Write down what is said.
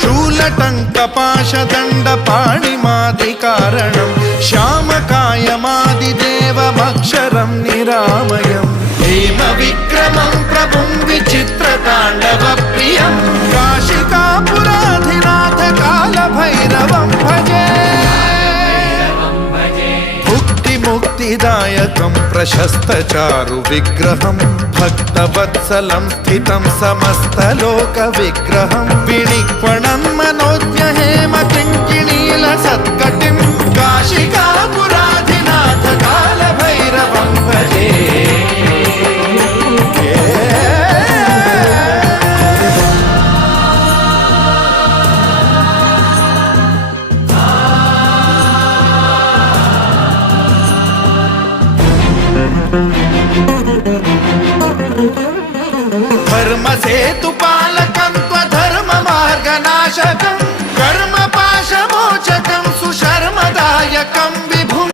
शूलटङ्कपाशदण्डपाणिमादिकारणं श्यामकायमादिदेवमक्षरं निरामयं हेमविक्रमं प्रभुं विचित्रताण्डवप्रियं काशिकापुराधिनाथ कालभैरवं भजे मुक्तिदायकं प्रशस्तचारु विग्रहं भक्तवत्सलं स्थितं समस्तलोकविग्रहं विनिक्वणं मनोज्ञहेम किङ्किणीलसत्कटिं काशिकापुराधिनाथ कालभैरवं भजे धर्मसेतुपालकं त्वधर्ममार्गनाशकम्